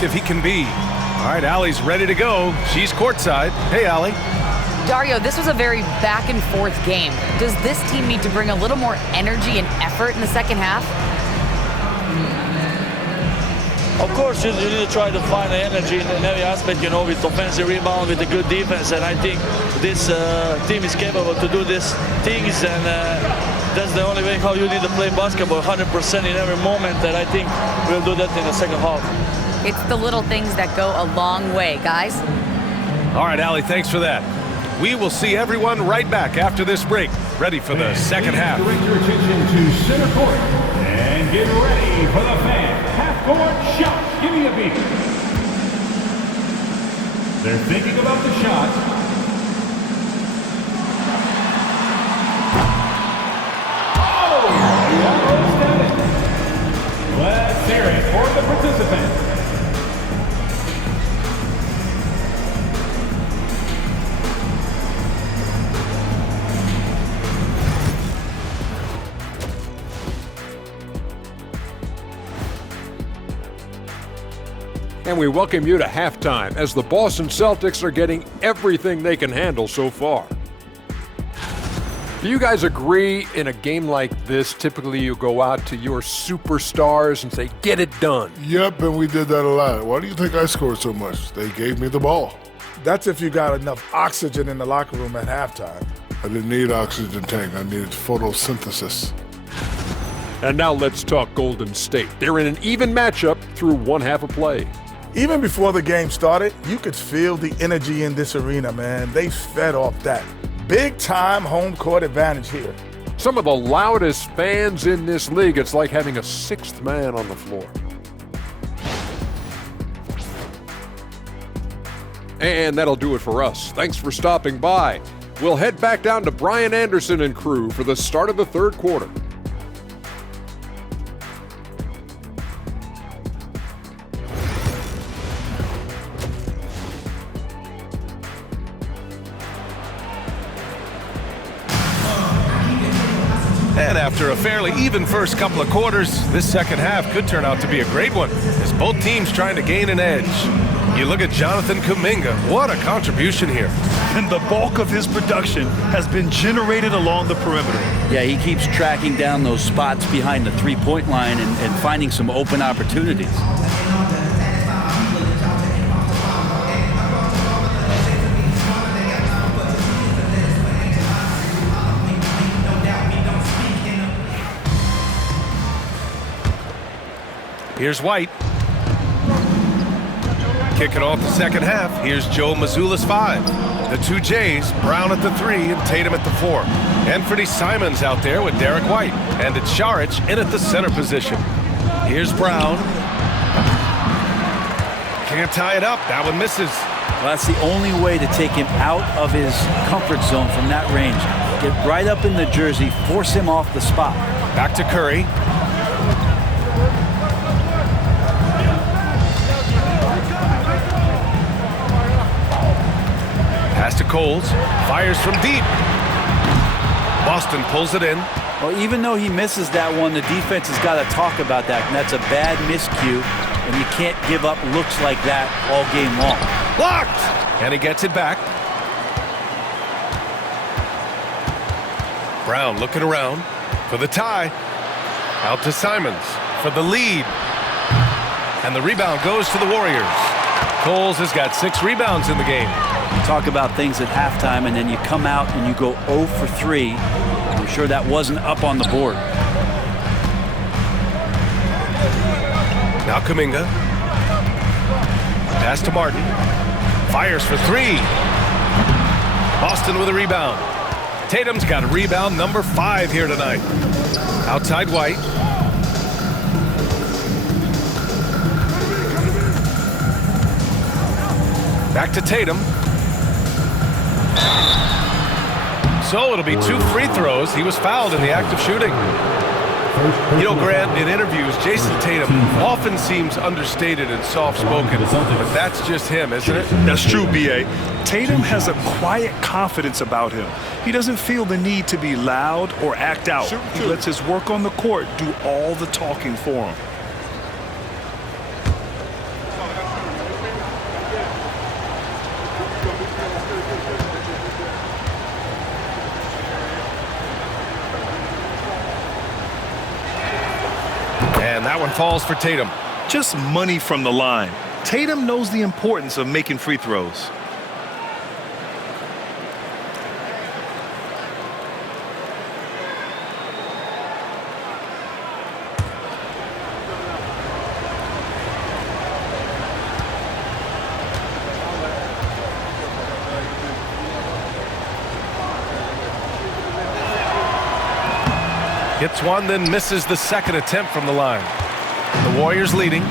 effective he can be. All right, Allie's ready to go. She's courtside. Hey, Allie. Dario, this was a very back-and-forth game. Does this team need to bring a little more energy and effort in the second half? Of course, you need to try to find the energy in every aspect, with offensive rebound, with a good defense. And I think this team is capable to do these things. And that's the only way how you need to play basketball, 100% in every moment. And I think we'll do that in the second half. It's the little things that go a long way, guys. All right, Allie, thanks for that. We will see everyone right back after this break. Ready for the second half. Direct your attention to center court and get ready for the fan. Half-court shot. Give me a beat. They're thinking about the shot. Oh! The arrow static. Let's hear it for the participants. And we welcome you to halftime as the Boston Celtics are getting everything they can handle so far. Do you guys agree in a game like this, typically you go out to your superstars and say, get it done? Yep, and we did that a lot. Why do you think I scored so much? They gave me the ball. That's if you got enough oxygen in the locker room at halftime. I didn't need oxygen tank. I needed photosynthesis. And now let's talk Golden State. They're in an even matchup through one half of play. Even before the game started, you could feel the energy in this arena, man. They fed off that. Big-time home court advantage here. Some of the loudest fans in this league. It's like having a sixth man on the floor. And that'll do it for us. Thanks for stopping by. We'll head back down to Brian Anderson and crew for the start of the third quarter. And after a fairly even first couple of quarters, this second half could turn out to be a great one, as both teams trying to gain an edge. You look at Jonathan Kuminga, what a contribution here. And the bulk of his production has been generated along the perimeter. Yeah, he keeps tracking down those spots behind the three-point line and finding some open opportunities. Here's White. Kicking off the second half, here's Joe Mazzulla's 5. The two J's, Brown at the 3 and Tatum at the 4. Anthony Simons out there with Derek White. And it's Šarić in at the center position. Here's Brown. Can't tie it up. That one misses. Well, that's the only way to take him out of his comfort zone from that range. Get right up in the jersey, force him off the spot. Back to Curry. Pass to Coles, fires from deep. Boston pulls it in. Well, even though he misses that one, the defense has got to talk about that, and that's a bad miscue, and you can't give up looks like that all game long. Blocked! And he gets it back. Brown looking around for the tie. Out to Simons for the lead. And the rebound goes to the Warriors. Coles has got 6 rebounds in the game. Talk about things at halftime, and then you come out and you go 0 for 3. I'm sure that wasn't up on the board. Now Kuminga. Pass to Martin. Fires for 3. Boston with a rebound. Tatum's got a rebound number 5 here tonight. Outside White. Back to Tatum. So it'll be 2 free throws. He was fouled in the act of shooting. You know, Grant, in interviews, Jason Tatum often seems understated and soft-spoken, but that's just him, isn't it? That's true, B.A. Tatum has a quiet confidence about him. He doesn't feel the need to be loud or act out. He lets his work on the court do all the talking for him. And that one falls for Tatum. Just money from the line. Tatum knows the importance of making free throws. Hits one, then misses the second attempt from the line. The Warriors leading.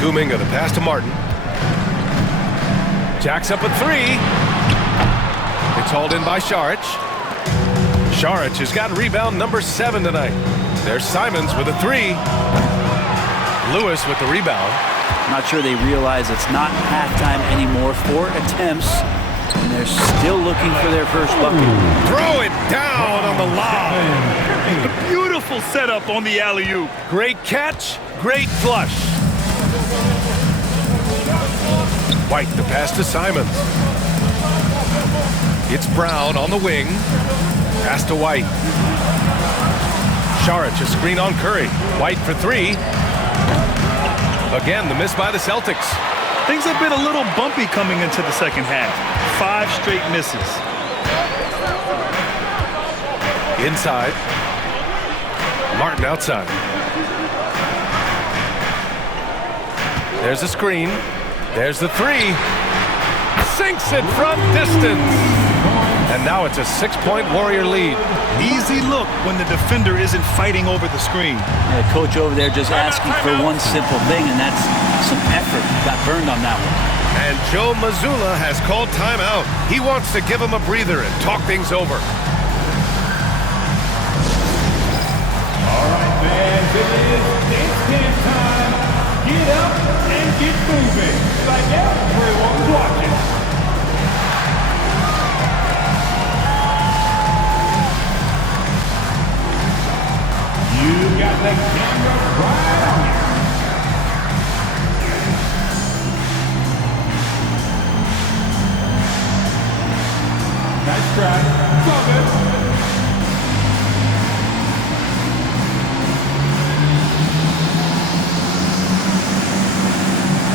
Kuminga, the pass to Martin. Jacks up a three. It's hauled in by Šarić. Šarić has got rebound number 7 tonight. There's Simons with a three. Lewis with the rebound. Not sure they realize it's not halftime anymore. 4 attempts, and they're still looking for their first bucket. Throw it down on the lob. A beautiful setup on the alley-oop. Great catch, great flush. White, the pass to Simons. It's Brown on the wing. Pass to White. Šarić, a screen on Curry. White for three. Again, the miss by the Celtics. Things have been a little bumpy coming into the second half. 5 straight misses. Inside. Martin outside. There's a screen. There's the three. Sinks it from distance. And now it's a 6-point Warrior lead. Easy look when the defender isn't fighting over the screen. The coach over there just asking for one simple thing, and that's some effort. Got burned on that one. And Joe Mazzulla has called timeout. He wants to give him a breather and talk things over. All right, fans, it is dance time. Get up and get moving. Like everyone's watching. You got the camera right on you. Nice try. It's all good.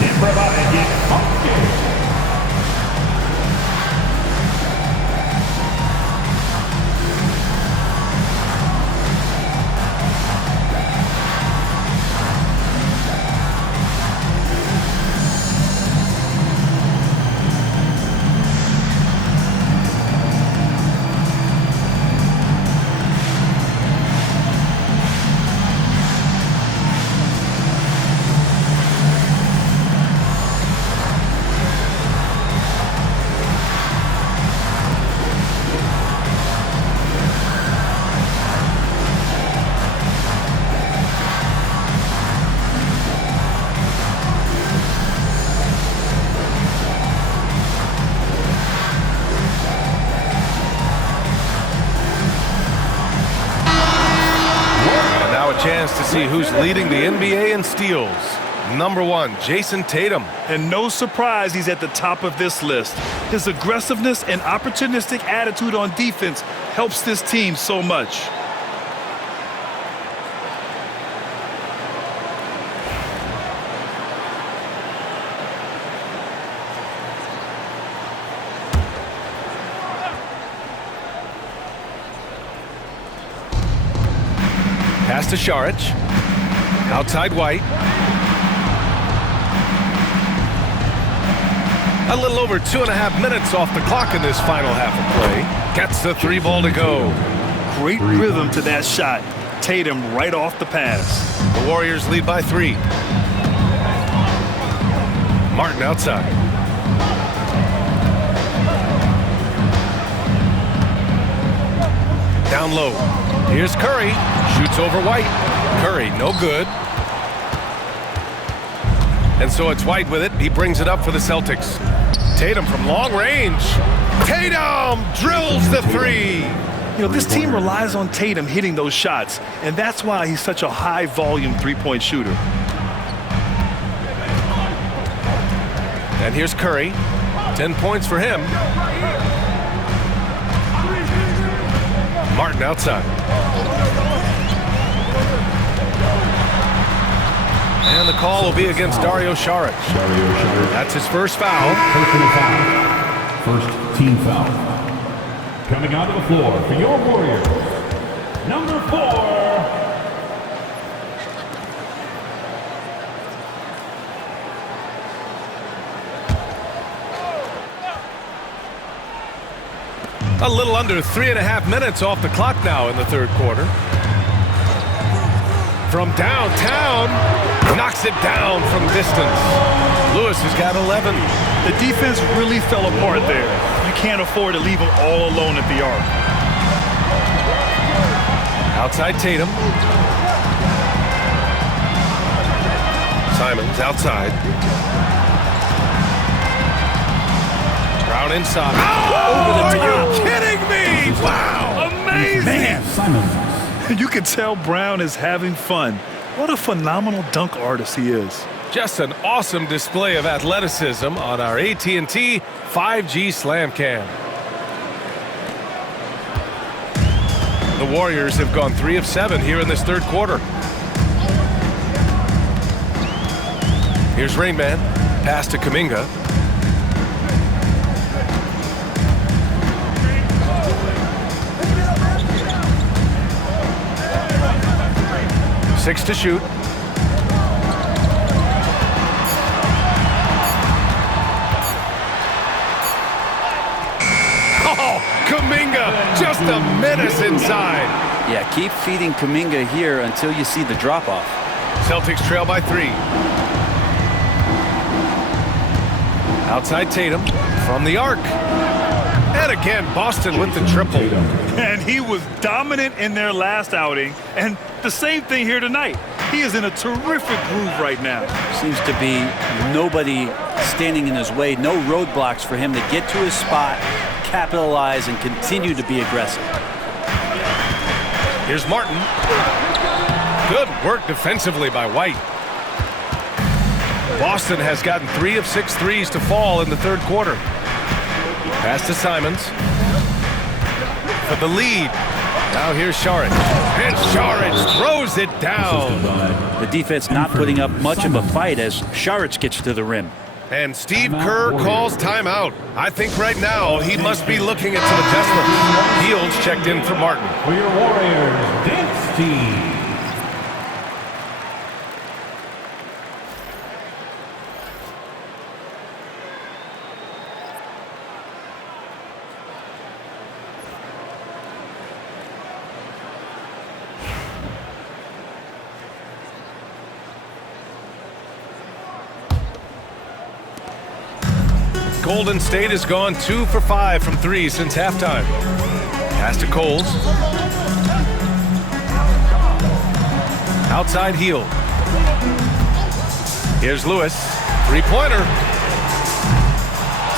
Everybody get funky. Chance to see who's leading the NBA in steals. Number 1, Jason Tatum. And no surprise he's at the top of this list. His aggressiveness and opportunistic attitude on defense helps this team so much. Pass to Šarić. Outside White. A little over 2.5 minutes off the clock in this final half of play. Gets the 3 ball to go. Great rhythm to that shot. Tatum right off the pass. The Warriors lead by 3. Martin outside. Down low. Here's Curry. Shoots over White. Curry, no good. And so it's White with it. He brings it up for the Celtics. Tatum from long range. Tatum drills the 3. You know, this team relies on Tatum hitting those shots, and that's why he's such a high-volume three-point shooter. And here's Curry. 10 points for him. Martin outside. And the call will be against Dario Saric. That's his first foul. Personal foul. First team foul. Coming onto the floor for your Warriors, number 4. A little under 3.5 minutes off the clock now in the third quarter. From downtown, knocks it down from distance. Lewis has got 11. The defense really fell apart there. You can't afford to leave them all alone at the arc. Outside Tatum. Simons outside. Brown inside. Oh, are you kidding me? Wow. Amazing. Man, Simons. You can tell Brown is having fun. What a phenomenal dunk artist he is. Just an awesome display of athleticism on our AT&T 5G Slam Cam. The Warriors have gone 3 of 7 here in this third quarter. Here's Rain Man. Pass to Kuminga. Six to shoot. Oh, Kuminga, just a menace inside. Yeah, keep feeding Kuminga here until you see the drop-off. Celtics trail by 3. Outside Tatum from the arc. And again, Boston with the triple. And he was dominant in their last outing, and the same thing here tonight. He is in a terrific groove right now. Seems to be nobody standing in his way, no roadblocks for him to get to his spot, capitalize, and continue to be aggressive. Here's Martin. Good work defensively by White. Boston has gotten 3 of 6 threes to fall in the third quarter. Pass to Simons. For the lead. Now here's Saric. And Saric throws it down. The defense not putting up much of a fight as Saric gets to the rim. And Steve Kerr calls timeout. I think right now he must be looking at some adjustments. Fields checked in for Martin. For your Warriors, dance team. Golden State has gone 2 for 5 from 3 since halftime. Pass to Coles. Outside heel. Here's Lewis. 3-pointer.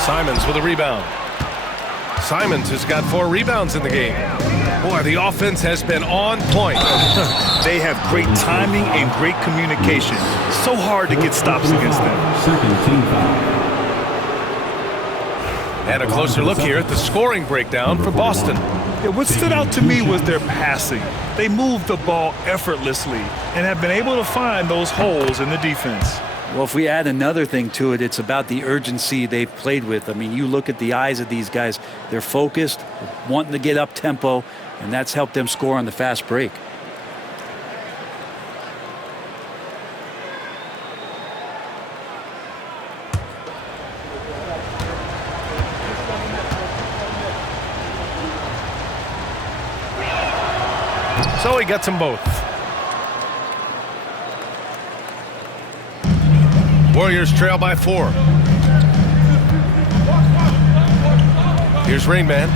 Simons with a rebound. Simons has got 4 rebounds in the game. Boy, the offense has been on point. They have great timing and great communication. So hard to get stops against them. Second team foul. And a closer look here at the scoring breakdown for Boston. Yeah, what stood out to me was their passing. They moved the ball effortlessly and have been able to find those holes in the defense. Well, if we add another thing to it, it's about the urgency they've played with. I mean, you look at the eyes of these guys. They're focused, wanting to get up tempo, and that's helped them score on the fast break. So he gets them both. Warriors trail by 4. Here's Rain Man.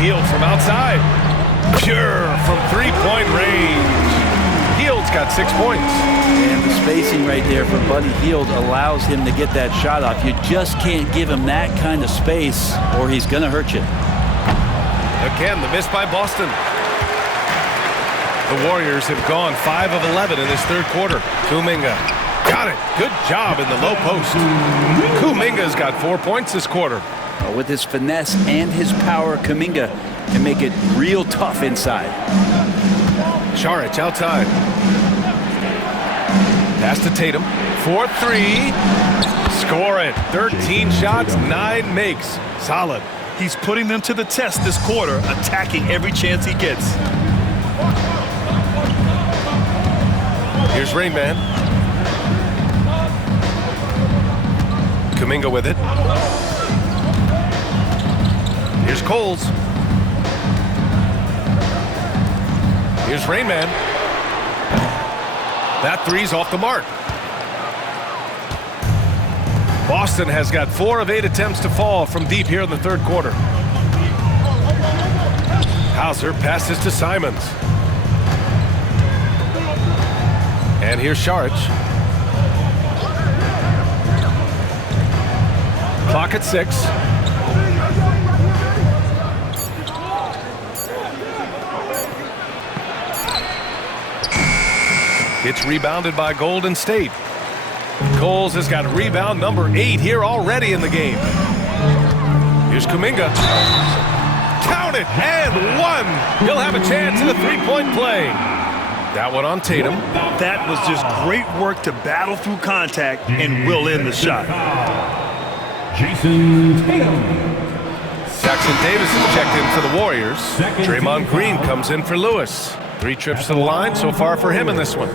Hield from outside. Pure from 3-point range. Hield's got 6 points. And the spacing right there for Buddy Hield allows him to get that shot off. You just can't give him that kind of space or he's going to hurt you. Again, the miss by Boston. The Warriors have gone 5 of 11 in this third quarter. Kuminga. Got it. Good job in the low post. Kuminga's got 4 points this quarter. With his finesse and his power, Kuminga can make it real tough inside. Šarić outside. Pass to Tatum. 4-3. Score it. 13 shots, 9 makes. Solid. He's putting them to the test this quarter, attacking every chance he gets. Here's Rain Man. Kuminga with it. Here's Coles. Here's Rain Man. That three's off the mark. Boston has got 4 of 8 attempts to fall from deep here in the third quarter. Hauser passes to Simons. And here's Šarić. Clock at 6. It's rebounded by Golden State. Coles has got rebound number 8 here already in the game. Here's Kuminga. Count it, and 1. He'll have a chance in a three-point play. That one on Tatum. That was just great work to battle through contact and will in the shot. Jason Tatum. Jackson Davis is checked in for the Warriors. Draymond Green comes in for Lewis. 3 trips to the line so far for him in this one.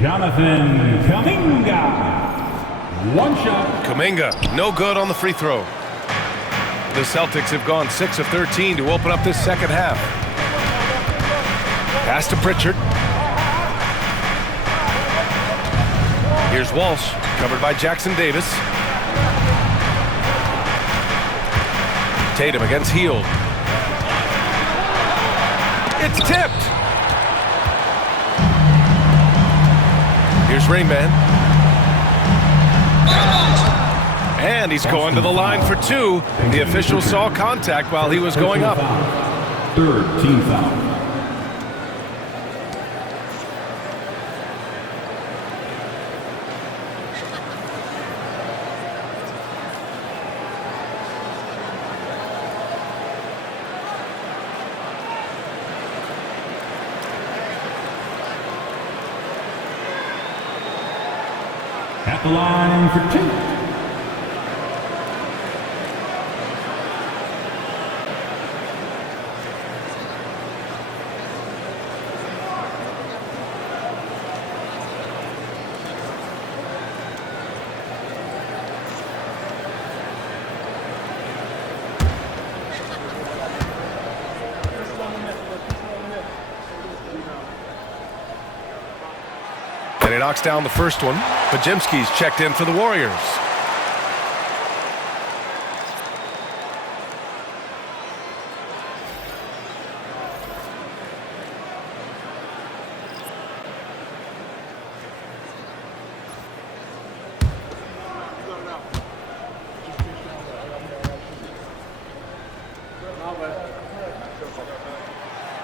Jonathan Kuminga. 1 shot. Kuminga, no good on the free throw. The Celtics have gone 6 of 13 to open up this second half. Pass to Pritchard. Here's Walsh, covered by Jackson Davis. Tatum against Hield. It's tipped. Here's Rain Man. And he's going to the line for 2. The official saw contact while he was going up. Third team foul. At the line for 2. And he knocks down the first one. Podziemski's checked in for the Warriors.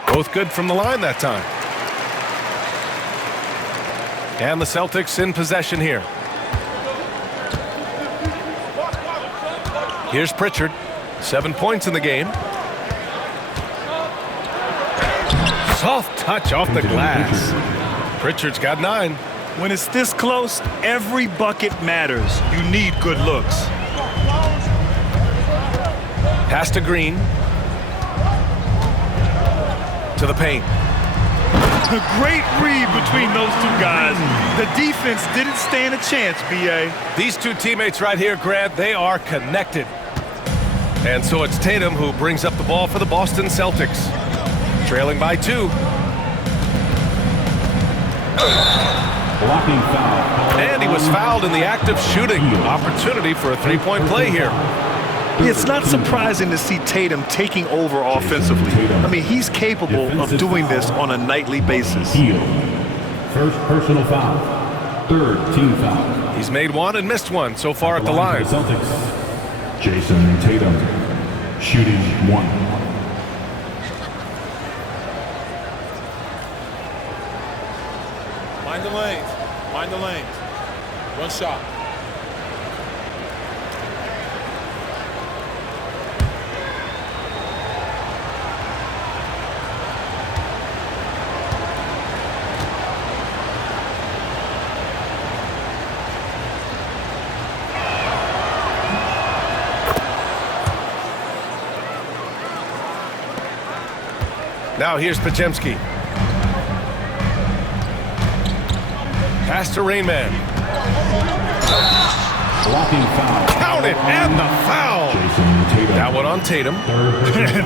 Both good from the line that time. And the Celtics in possession here. Here's Pritchard. 7 points in the game. Soft touch off the glass. Pritchard's got 9. When it's this close, every bucket matters. You need good looks. Pass to Green. To the paint. A great read between those 2 guys. The defense didn't stand a chance, B.A. These 2 teammates right here, Grant, they are connected. And so it's Tatum who brings up the ball for the Boston Celtics. Trailing by 2. Blocking foul. And he was fouled in the act of shooting. Opportunity for a three-point play here. It's not surprising to see Tatum taking over offensively. I mean, he's capable of doing this on a nightly basis. First personal foul. Third team foul. He's made 1 and missed 1 so far at the line. Celtics. Jason Tatum. Shooting 1. Mind the lanes. Mind the lanes. One shot. Now here's Pajemski. Pass to Rainman. Blocking foul. Count it, and the foul. That one on Tatum.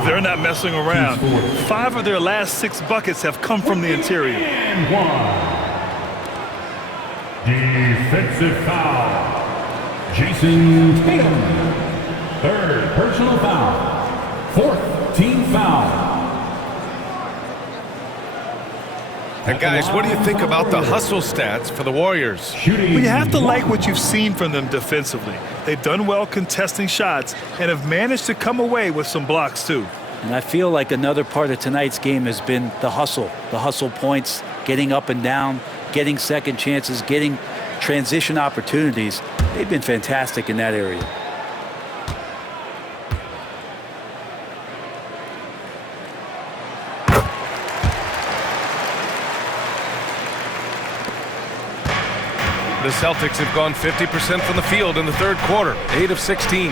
They're not messing around. 5 of their last 6 buckets have come from the interior. And 1. Defensive foul. Jason Tatum. 3rd personal foul. 4th team foul. And guys, what do you think about the hustle stats for the Warriors? Well, you have to like what you've seen from them defensively. They've done well contesting shots and have managed to come away with some blocks too. And I feel like another part of tonight's game has been the hustle points, getting up and down, getting second chances, getting transition opportunities. They've been fantastic in that area. The Celtics have gone 50% from the field in the 3rd quarter, 8 of 16.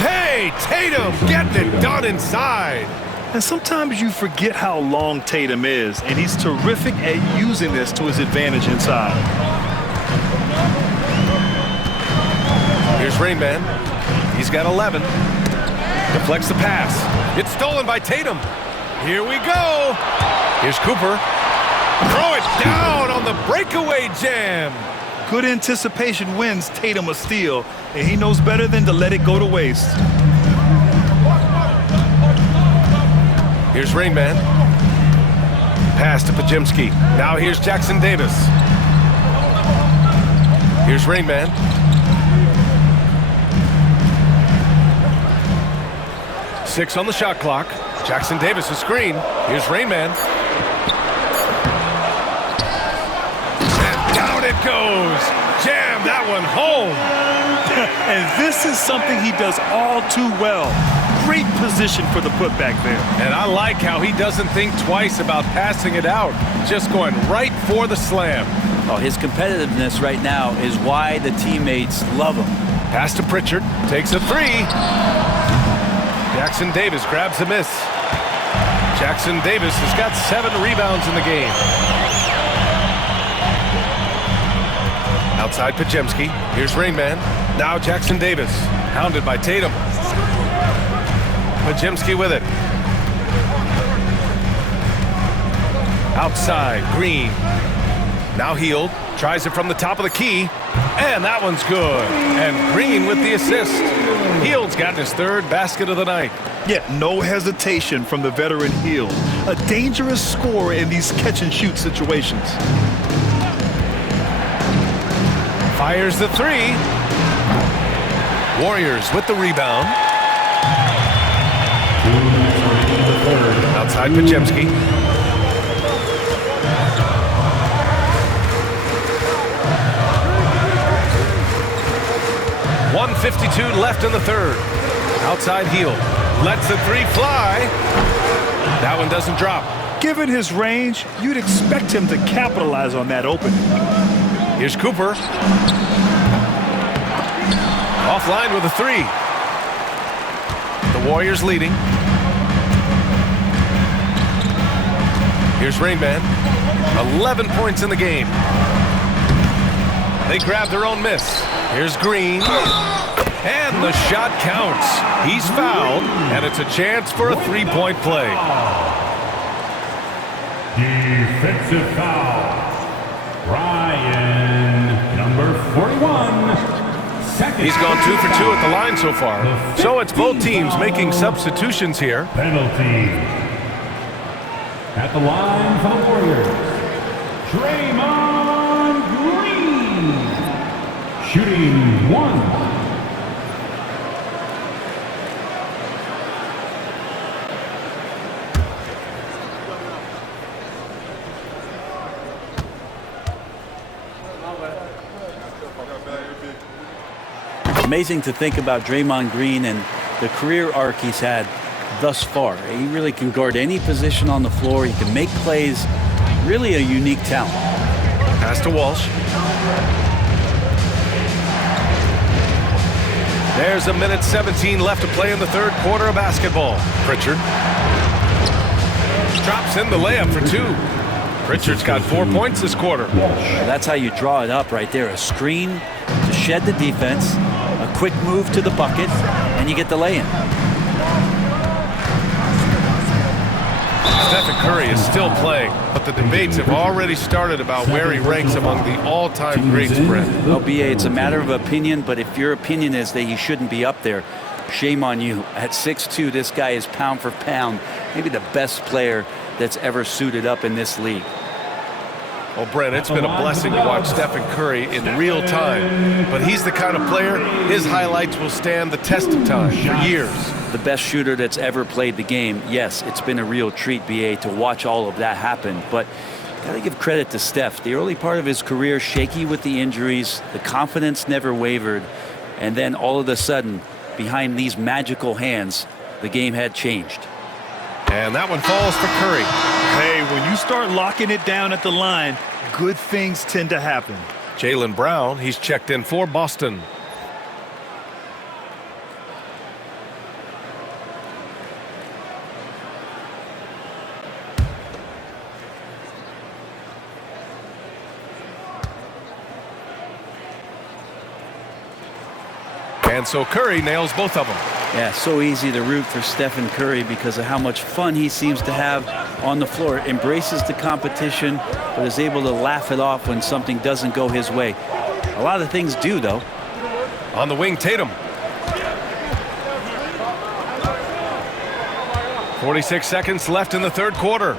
Hey, Tatum getting it done inside. And sometimes you forget how long Tatum is, and he's terrific at using this to his advantage inside. Here's Rainman. He's got 11. Deflects the pass. It's stolen by Tatum. Here we go. Here's Cooper. Throw it down on the breakaway jam. Good anticipation wins Tatum a steal, and he knows better than to let it go to waste. Here's Rainman. Pass to Pajemski. Now here's Jackson Davis. Here's Rainman. Six on the shot clock. Jackson Davis a screen. Here's Rainman. And down it goes. Jam that one home. And this is something he does all too well. Great position for the putback there. And I like how he doesn't think twice about passing it out. Just going right for the slam. Oh, his competitiveness right now is why the teammates love him. Pass to Pritchard. Takes a 3. Jackson Davis grabs a miss. Jackson Davis has got 7 rebounds in the game. Outside Pajemski. Here's Rainman. Now Jackson Davis. Hounded by Tatum. Pajemski with it. Outside, Green. Now Hield. Tries it from the top of the key. And that one's good. And Green with the assist. Hield's gotten his 3rd basket of the night. Yeah, no hesitation from the veteran Hield. A dangerous scorer in these catch-and-shoot situations. Fires the 3. Warriors with the rebound. Outside Pajemski. .152 left in the 3rd. Outside Hield. Lets the 3 fly. That one doesn't drop. Given his range, you'd expect him to capitalize on that opening. Here's Cooper. Offline with a 3. The Warriors leading. Here's Rainman. 11 points in the game. They grab their own miss. Here's Green. And the shot counts. He's fouled, and it's a chance for a 3-point play. Defensive foul. Ryan, number 41. He's gone 2 for 2 at the line so far. So it's both teams making substitutions here. Penalty. At the line for the Warriors, Draymond Green. Shooting 1. Amazing to think about Draymond Green and the career arc he's had thus far. He really can guard any position on the floor. He can make plays. Really a unique talent. Pass to Walsh. There's 1:17 left to play in the third quarter of basketball. Pritchard drops in the layup for 2. Pritchard's got 4 points this quarter. That's how you draw it up right there. A screen to shed the defense, a quick move to the bucket, and you get the lay-in. Stephen Curry is still playing, but the debates have already started about where he ranks among the all-time greats, Brent. Well, BA, it's a matter of opinion, but if your opinion is that he shouldn't be up there, shame on you. At 6'2", this guy is pound for pound, maybe the best player that's ever suited up in this league. Well, Brent, it's been a blessing to watch Stephen Curry in real time, but he's the kind of player, his highlights will stand the test of time for years. The best shooter that's ever played the game. Yes, it's been a real treat, BA, to watch all of that happen, but gotta give credit to Steph. The early part of his career, shaky with the injuries, the confidence never wavered, and then all of a sudden, behind these magical hands, the game had changed. And that one falls for Curry. Hey, when you start locking it down at the line, good things tend to happen. Jaylen Brown, he's checked in for Boston. And so Curry nails both of them. Yeah, so easy to root for Stephen Curry because of how much fun he seems to have on the floor. Embraces the competition, but is able to laugh it off when something doesn't go his way. A lot of things do, though. On the wing, Tatum. 46 seconds left in the third quarter.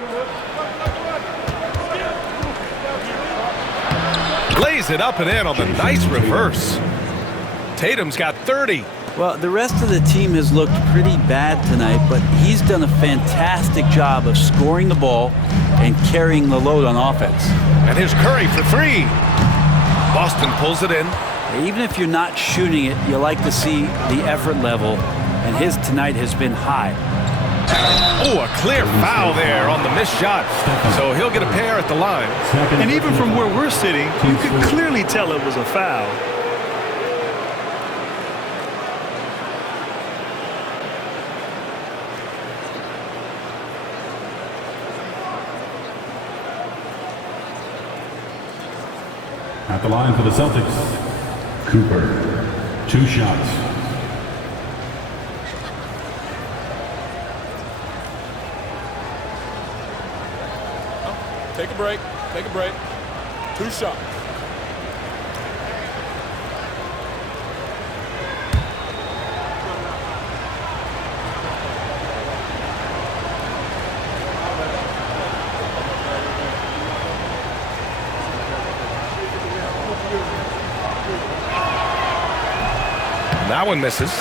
Lays it up and in on the nice reverse. Tatum's got 30. Well, the rest of the team has looked pretty bad tonight, but he's done a fantastic job of scoring the ball and carrying the load on offense. And here's Curry for 3. Boston pulls it in. Even if you're not shooting it, you like to see the effort level, and his tonight has been high. Oh, a clear foul there on the missed shot. So he'll get a pair at the line. And even from where we're sitting, you could clearly tell it was a foul. At the line for the Celtics, Cooper, 2 shots. Take a break. Take a break. 2 shots. That one misses.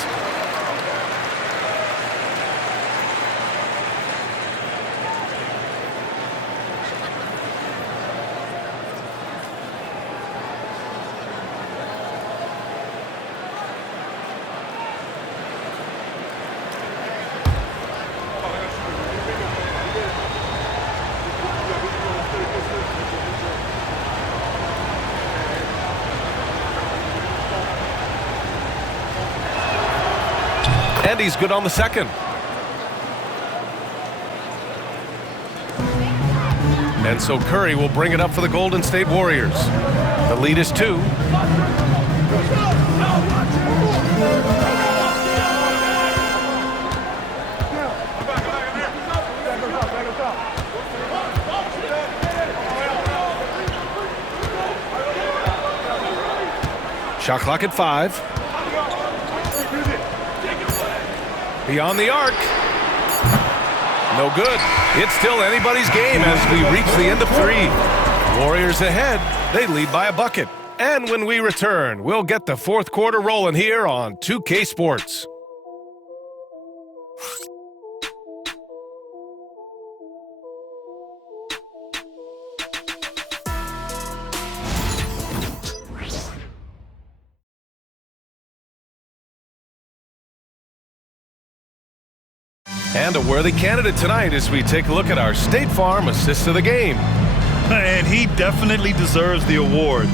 And he's good on the second. And so Curry will bring it up for the Golden State Warriors. The lead is 2. Shot clock at 5. Beyond the arc. No good. It's still anybody's game as we reach the end of 3. Warriors ahead. They lead by a bucket. And when we return, we'll get the fourth quarter rolling here on 2K Sports. And a worthy candidate tonight as we take a look at our State Farm Assist of the Game. And he definitely deserves the award.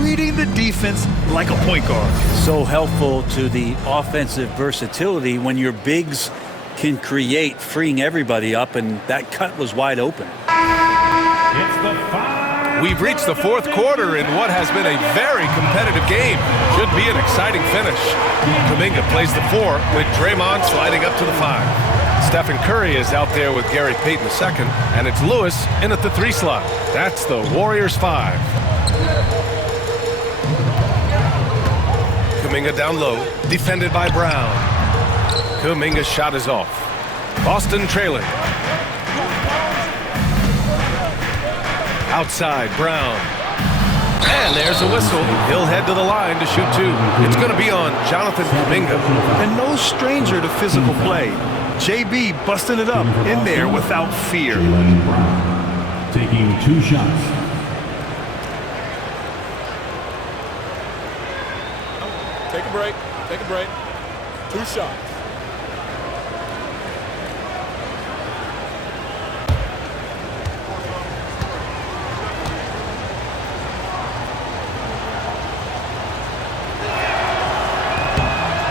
Reading the defense like a point guard. So helpful to the offensive versatility when your bigs can create, freeing everybody up, and that cut was wide open. We've reached the fourth quarter in what has been a very competitive game. Should be an exciting finish. Kuminga plays the 4 with Draymond sliding up to the 5. Stephen Curry is out there with Gary Payton II, and it's Lewis in at the 3 slot. That's the Warriors 5. Kuminga down low, defended by Brown. Kuminga's shot is off. Boston trailing. Outside, Brown. And there's a whistle. He'll head to the line to shoot 2. It's going to be on Jonathan Kuminga. And no stranger to physical play. JB busting it up in there without fear. Brown taking 2 shots. Take a break. Take a break. 2 shots.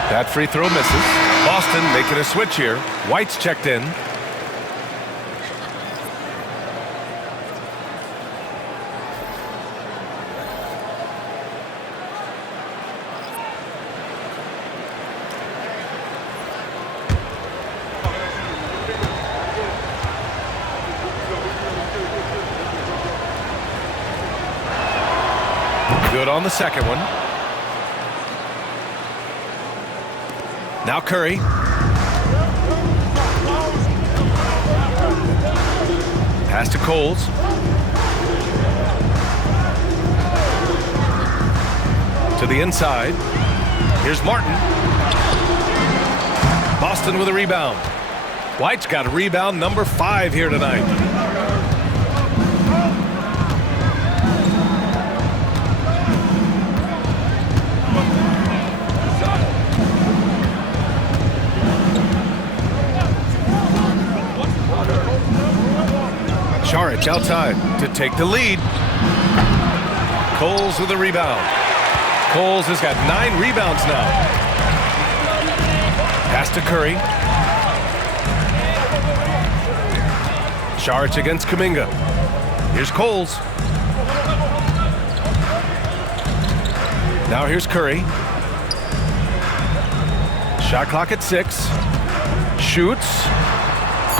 That free throw misses. Boston making a switch here. White's checked in. Good on the second one. Now Curry. Pass to Coles. To the inside. Here's Martin. Boston with a rebound. White's got a rebound number 5 here tonight. Saric outside to take the lead. Coles with a rebound. Coles has got 9 rebounds now. Pass to Curry. Saric against Kuminga. Here's Coles. Now here's Curry. Shot clock at 6. Shoots.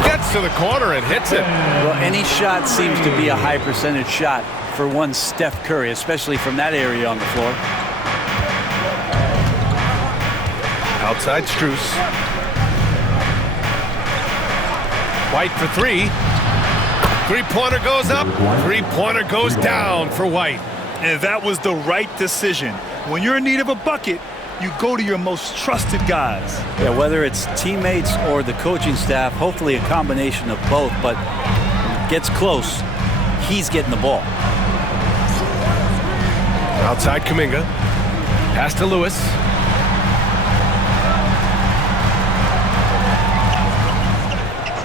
Gets to the corner and hits it. Well, any shot seems to be a high percentage shot for one Steph Curry, especially from that area on the floor. Outside Strus. White for 3. 3-pointer goes up. 3-pointer goes down for White. And that was the right decision. When you're in need of a bucket, you go to your most trusted guys. Yeah, whether it's teammates or the coaching staff, hopefully a combination of both, but when it gets close, he's getting the ball. Outside Kuminga. Pass to Lewis.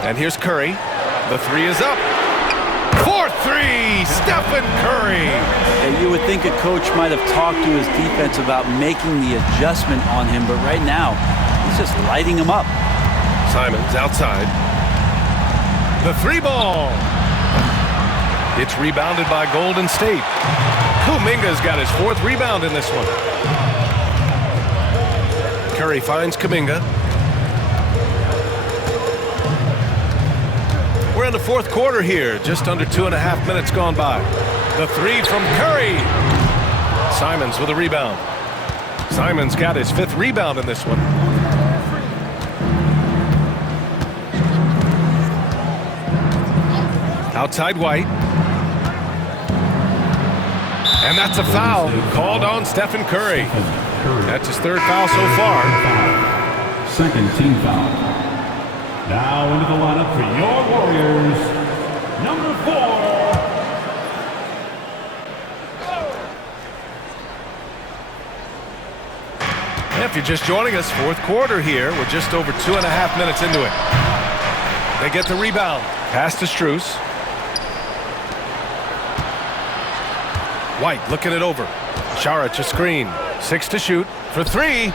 And here's Curry. The 3 is up. 4-3, Stephen Curry. Yeah, you would think a coach might have talked to his defense about making the adjustment on him, but right now, he's just lighting him up. Simons outside. The 3 ball. It's rebounded by Golden State. Kuminga's got his 4th rebound in this one. Curry finds Kuminga. We're in the 4th quarter here, just under 2.5 minutes gone by. The 3 from Curry. Simons with a rebound. Simons got his 5th rebound in this one. Outside White. And that's a foul called on Stephen Curry. That's his 3rd foul so far. 2nd team foul. Now into the lineup for your Warriors, number 4. If you're just joining us, 4th quarter here. We're just over 2.5 minutes into it. They get the rebound. Pass to Strus. White looking it over. Šarić a screen. 6 to shoot for 3.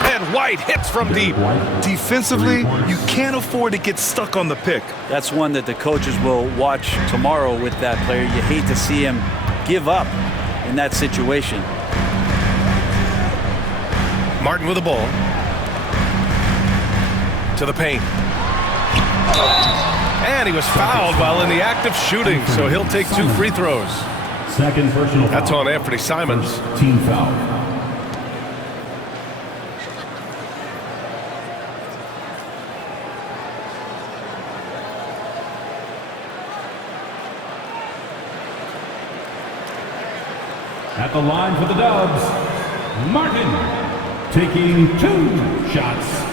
And White hits from deep. Defensively, you can't afford to get stuck on the pick. That's one that the coaches will watch tomorrow with that player. You hate to see him give up in that situation. Martin with the ball. To the paint. And he was fouled while in the act of shooting, so he'll take 2 free throws. Second personal foul. That's on Anthony Simons. Team foul. At the line for the Dubs, Martin taking 2 shots.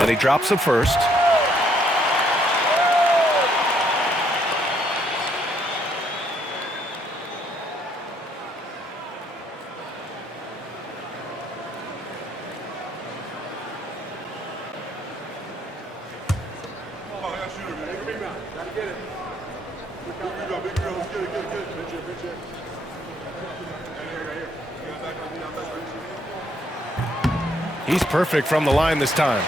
And he drops the first. He's perfect from the line this time.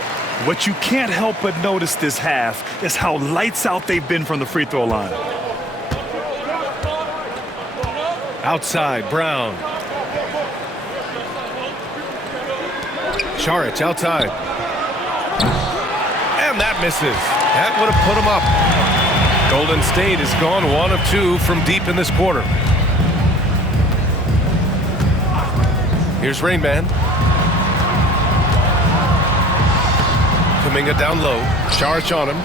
What you can't help but notice this half is how lights out they've been from the free throw line. Outside, Brown. Šarić outside. And that misses. That would have put him up. Golden State has gone 1 of 2 from deep in this quarter. Here's Rain Man. Kuminga down low. Šarić on him.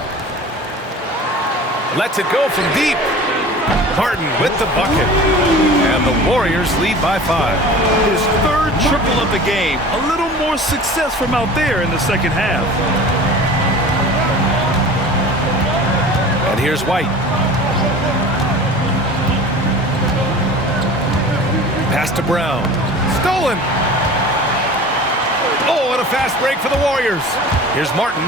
Lets it go from deep. Martin with the bucket. And the Warriors lead by 5. His 3rd triple of the game. A little more success from out there in the second half. And here's White. Pass to Brown. Stolen. Oh, and a fast break for the Warriors. Here's Martin.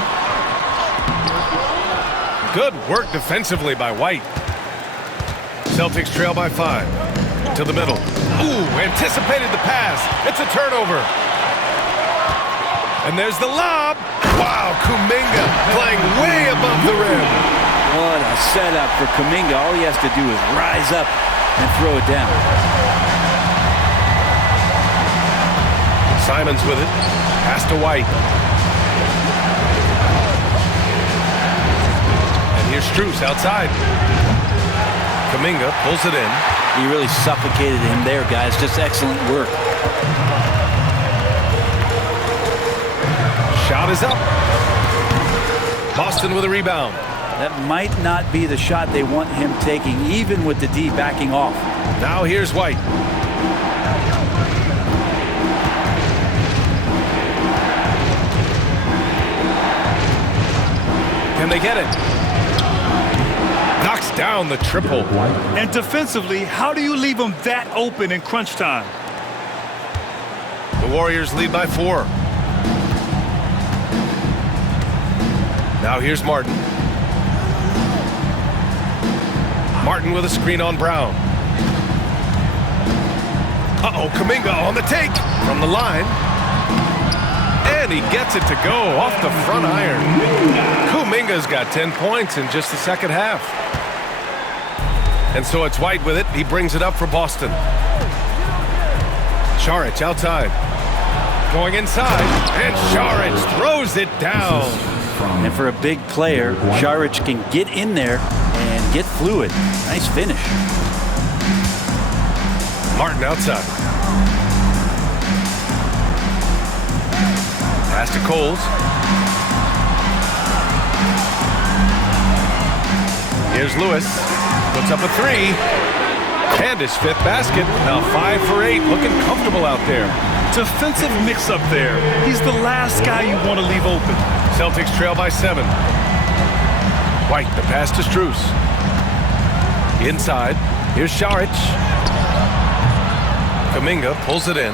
Good work defensively by White. Celtics trail by 5. To the middle. Ooh, anticipated the pass. It's a turnover. And there's the lob. Wow, Kuminga playing way above the rim. What a setup for Kuminga. All he has to do is rise up and throw it down. Simons with it. Pass to White. And here's Strus outside. Kuminga pulls it in. He really suffocated him there, guys. Just excellent work. Shot is up. Boston with a rebound. That might not be the shot they want him taking, even with the D backing off. Now here's White. Can they get it? Knocks down the triple. And defensively, how do you leave them that open in crunch time? The Warriors lead by 4. Now here's Martin. Martin with a screen on Brown. Uh-oh, Kuminga on the take from the line. And he gets it to go off the front iron. Kuminga's got 10 points in just the second half. And so it's White with it. He brings it up for Boston. Šarić outside. Going inside. And Šarić throws it down. And for a big player, Šarić can get in there and get fluid. Nice finish. Martin outside. Pass to Coles. Here's Lewis. Puts up a 3. And his 5th basket. Now 5 for 8, looking comfortable out there. Defensive mix-up there. He's the last guy you want to leave open. Celtics trail by 7. White, the pass to Strus. Inside, here's Šarić. Kuminga pulls it in.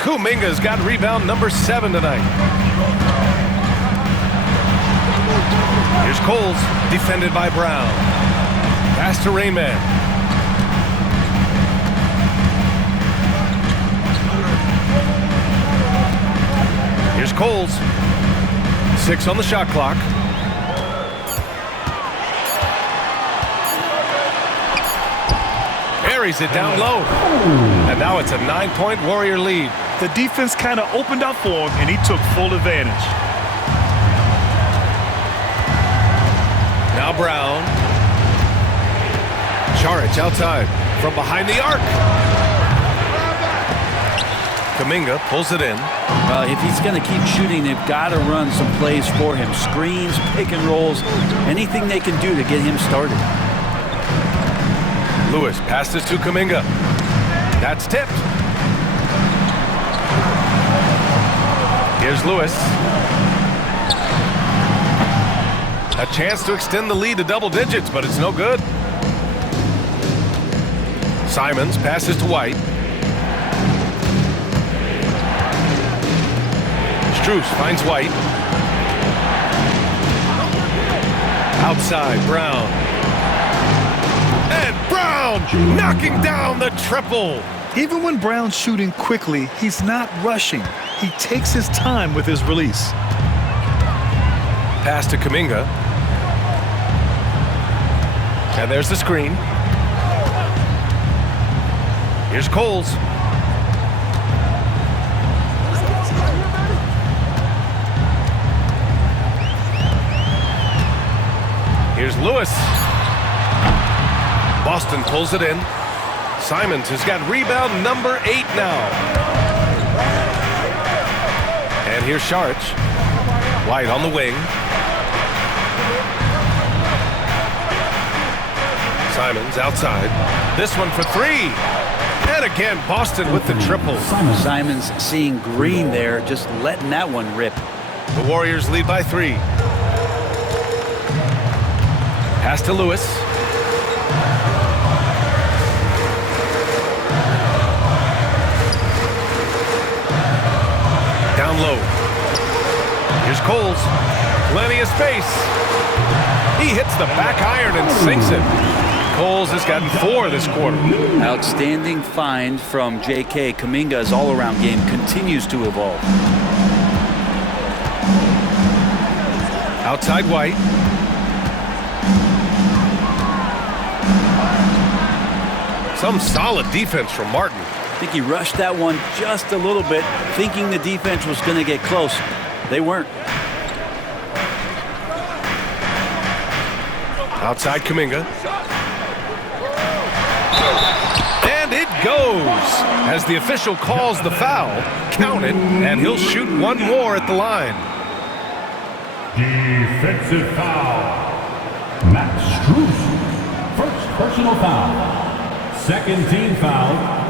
Kuminga's got rebound number 7 tonight. Here's Coles, defended by Brown. Pass to Rainman. Here's Coles. 6 on the shot clock. Buries it down low. And now it's a 9-point Warrior lead. The defense kind of opened up for him, and he took full advantage. Now Brown. Šarić outside from behind the arc. Kuminga pulls it in. If he's going to keep shooting, they've got to run some plays for him. Screens, pick and rolls, anything they can do to get him started. Lewis passes to Kuminga. That's tipped. Here's Lewis. A chance to extend the lead to double digits, but it's no good. Simons passes to White. Strus finds White. Outside, Brown. And Brown knocking down the triple. Even when Brown's shooting quickly, he's not rushing. He takes his time with his release. Pass to Kuminga. And there's the screen. Here's Coles. Here's Lewis. Boston pulls it in. Simons has got rebound number 8 now. And here's Šarić. White on the wing. Simons outside. This one for 3. And again, Boston with the triple. Simons seeing green there, just letting that one rip. The Warriors lead by 3. Pass to Lewis. Down low. Here's Coles. Plenty of space. He hits the back iron and sinks it. Coles has gotten 4 this quarter. Outstanding find from J.K. Kuminga's all-around game continues to evolve. Outside White. Some solid defense from Martin. I think he rushed that one just a little bit, thinking the defense was going to get close. They weren't. Outside Kuminga. And it goes. As the official calls the foul, count it, and he'll shoot one more at the line. Defensive foul. Max Strus. First personal foul. Second team foul.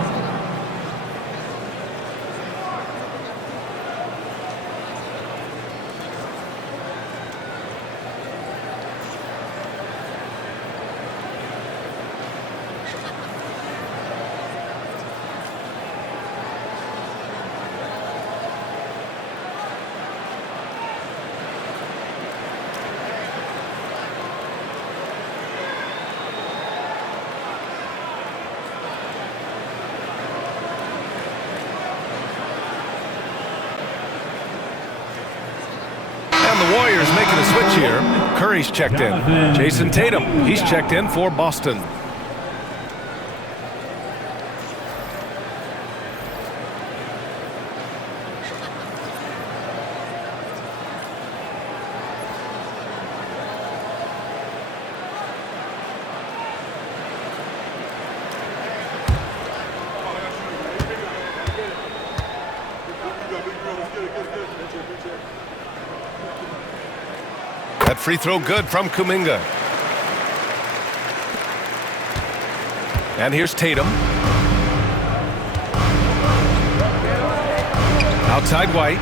The Warriors making a switch here. Curry's checked in. Jason Tatum, he's checked in for Boston. That free throw good from Kuminga. And here's Tatum. Outside White.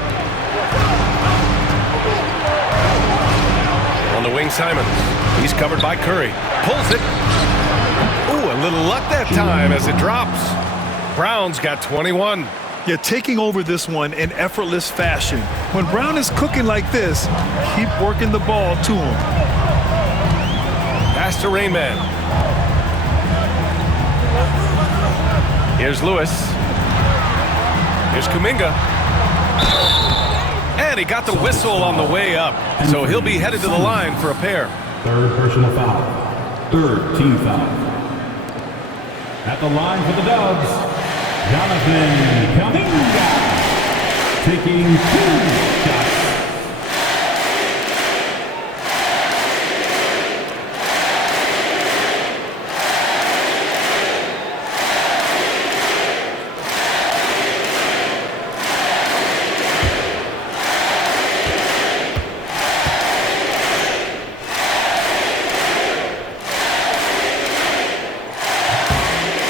On the wing, Simons. He's covered by Curry. Pulls it. Ooh, a little luck that time as it drops. Brown's got 21. Yeah, taking over this one in effortless fashion. When Brown is cooking like this, keep working the ball to him. Pass to Rain Man. Here's Lewis. Here's Kuminga. And he got the whistle on the way up. So he'll be headed to the line for a pair. Third personal foul. Third team foul. At the line for the Dubs, Jonathan Kuminga taking 2 shots.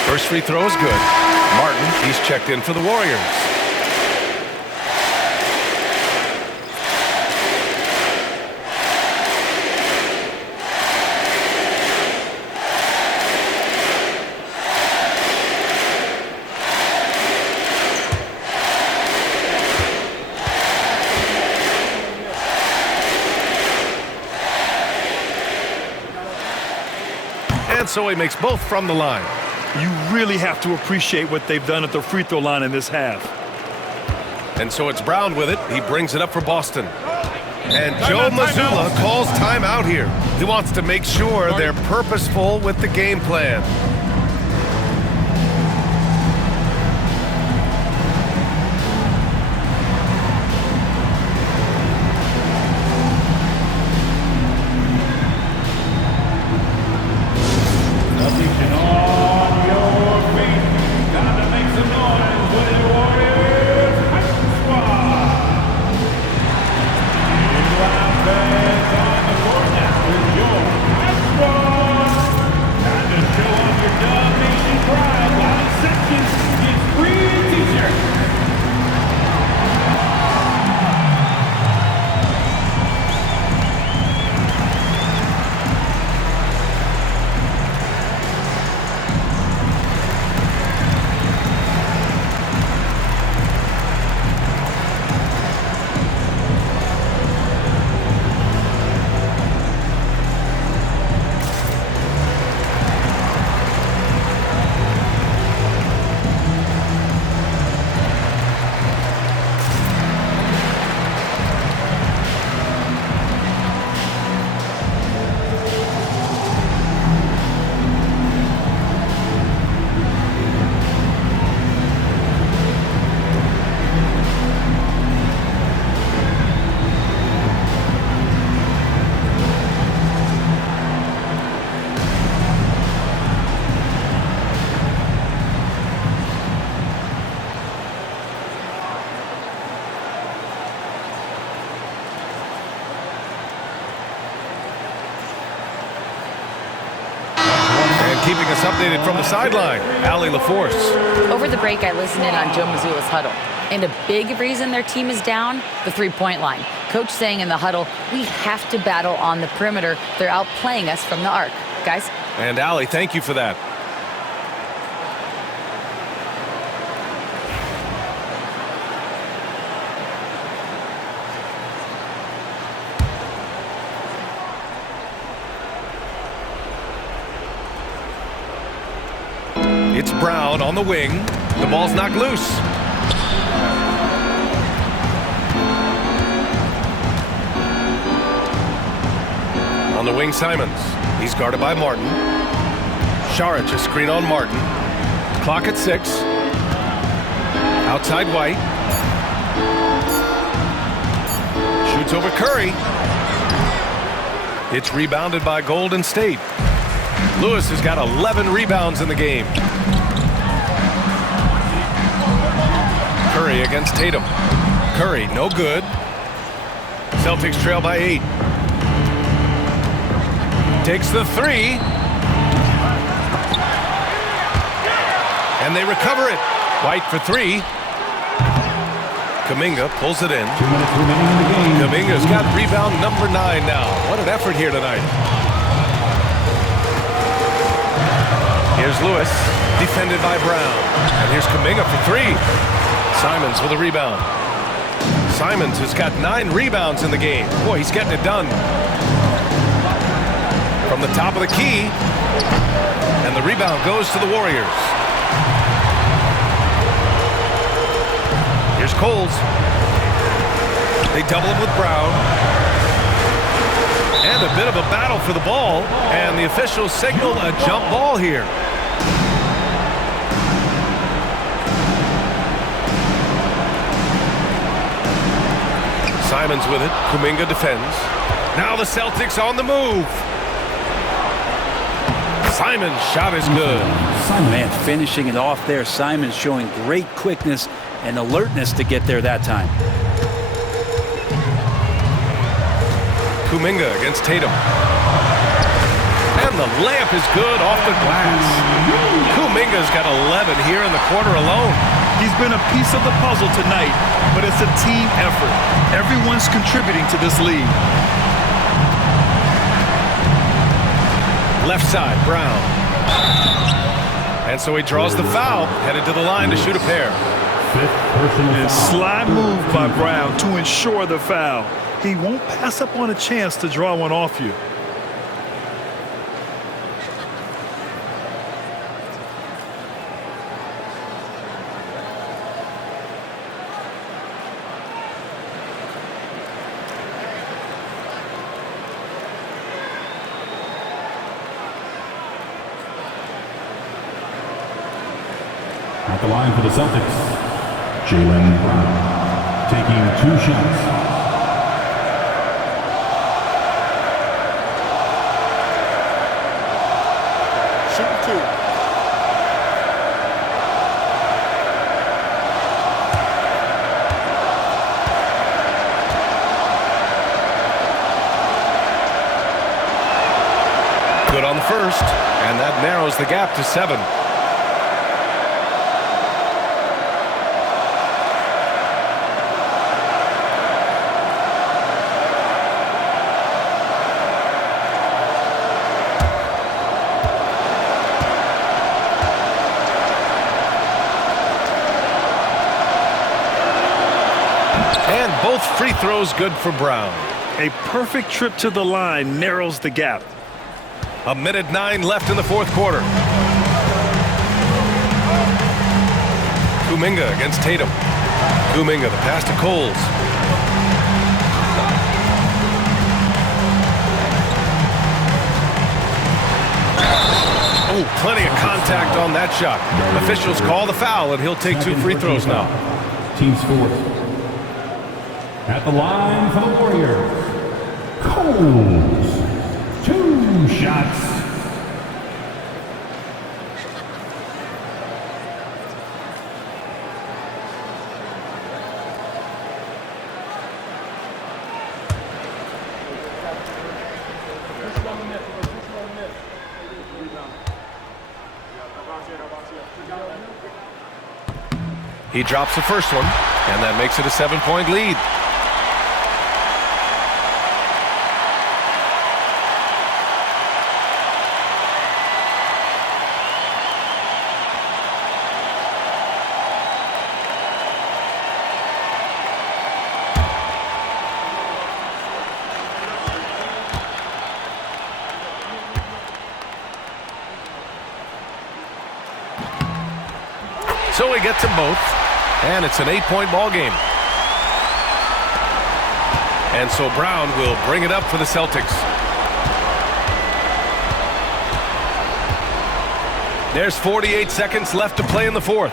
First free throw is good. Martin, he's checked in for the Warriors. And so he makes both from the line. You really have to appreciate what they've done at the free throw line in this half. And so it's Brown with it. He brings it up for Boston. And Joe Mazzulla calls timeout here. He wants to make sure they're purposeful with the game plan. Keeping us updated from the sideline, Allie LaForce. Over the break, I listened in on Joe Mazzulla's huddle. And a big reason their team is down, the three-point line. Coach saying in the huddle, we have to battle on the perimeter. They're outplaying us from the arc. Guys? And Allie, thank you for that. It's Brown on the wing. The ball's knocked loose. On the wing, Simons. He's guarded by Martin. Šarić, a screen on Martin. Clock at 6. Outside White. Shoots over Curry. It's rebounded by Golden State. Lewis has got 11 rebounds in the game. Curry against Tatum. Curry, no good. Celtics trail by 8. Takes the 3. And they recover it. White for three. Kuminga pulls it in. 2 minutes remaining in the game. Kuminga's got rebound number 9 now. What an effort here tonight. Here's Lewis, defended by Brown. And here's Kuminga for three. Simons with a rebound. Simons has got 9 rebounds in the game. Boy, he's getting it done. From the top of the key. And the rebound goes to the Warriors. Here's Coles. They double him with Brown. And a bit of a battle for the ball. And the officials signal a jump ball here. Simons with it. Kuminga defends. Now the Celtics on the move. Simon's shot is good. Man, finishing it off there. Simon showing great quickness and alertness to get there that time. Kuminga against Tatum. And the layup is good off the glass. Kuminga's got 11 here in the quarter alone. He's been a piece of the puzzle tonight, but it's a team effort. Everyone's contributing to this lead. Left side, Brown. And so he draws the foul, headed to the line to shoot a pair. And sly move by Brown to ensure the foul. He won't pass up on a chance to draw one off you. At the line for the Celtics, Jaylen Brown, taking 2 shots. Good on the first, and that narrows the gap to 7. And both free throws good for Brown. A perfect trip to the line narrows the gap. 1:09 left in the fourth quarter. Kuminga against Tatum. Kuminga, the pass to Coles. Oh, plenty of contact on that shot. Officials call the foul, and he'll take 2 free throws now. Team's fourth. At the line for the Warriors, Coles, 2 shots. He drops the first one, and that makes it a 7-point lead. So he gets them both, and it's an 8-point ball game. And so Brown will bring it up for the Celtics. There's 48 seconds left to play in the fourth.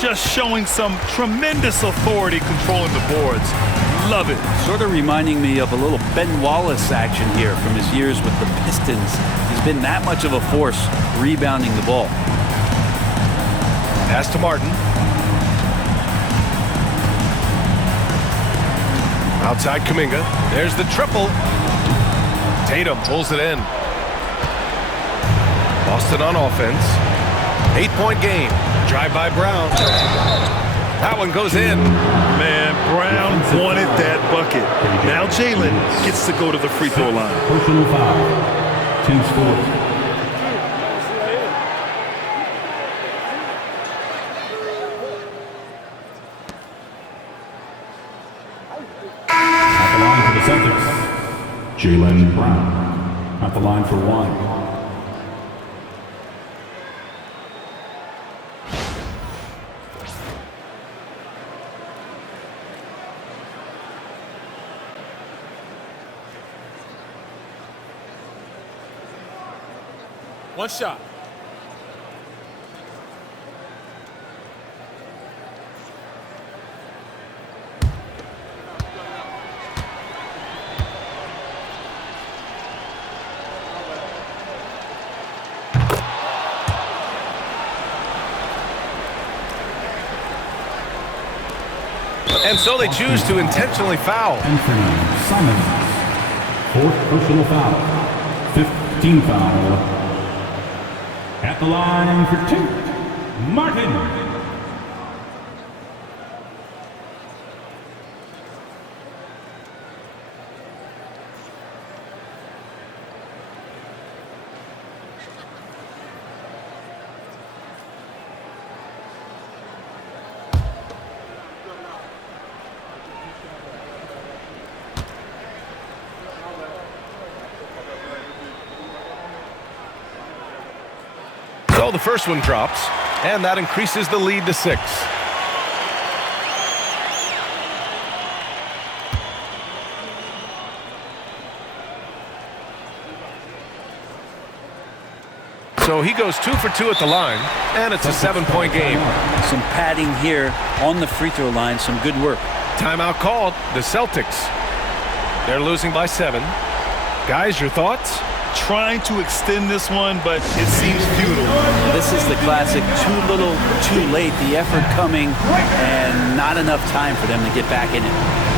Just showing some tremendous authority controlling the boards. Love it. Sort of reminding me of a little Ben Wallace action here from his years with the Pistons. He's been that much of a force rebounding the ball. Pass to Martin. Outside Kuminga. There's the triple. Tatum pulls it in. Boston on offense. 8-point game. Drive by Brown. That one goes in. Man, Brown wanted that bucket. Now Jalen gets to go to the free throw line. Personal foul. Team scores. At the line for the Celtics, Jalen Brown. At the line for one. One shot. And so they choose to intentionally foul. Anthony Simons. Fourth personal foul. 15 foul. At the line for two, Martin. So the first one drops, and that increases the lead to 6. So he goes 2 for 2 at the line, and it's a 7-point game. Some padding here on the free throw line. Some good work. Timeout called. The Celtics. They're losing by 7. Guys, your thoughts? Trying to extend this one, but it seems futile. This is the classic too little, too late. The effort coming and not enough time for them to get back in it.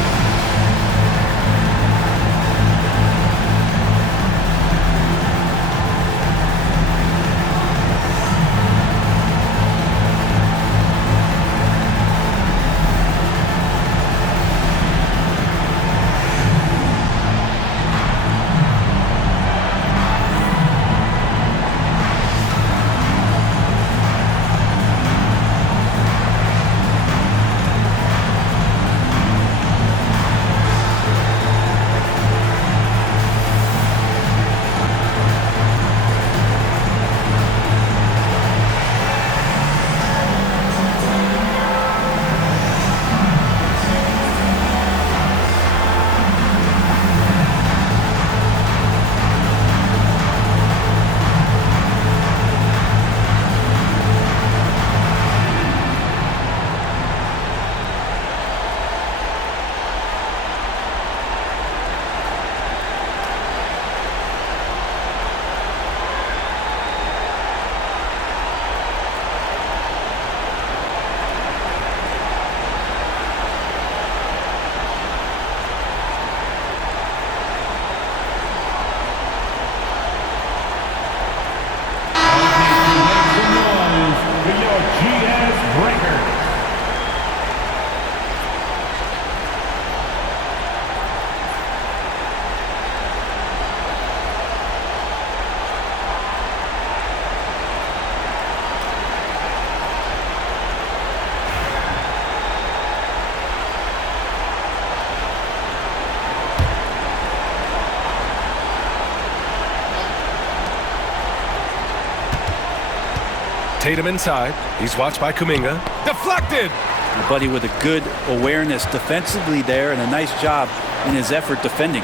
Tatum inside. He's watched by Kuminga. Deflected! A buddy with a good awareness defensively there and a nice job in his effort defending.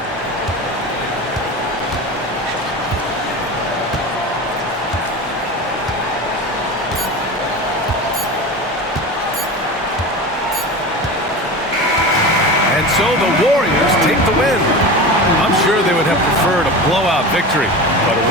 And so the Warriors take the win. I'm sure they would have preferred a blowout victory, but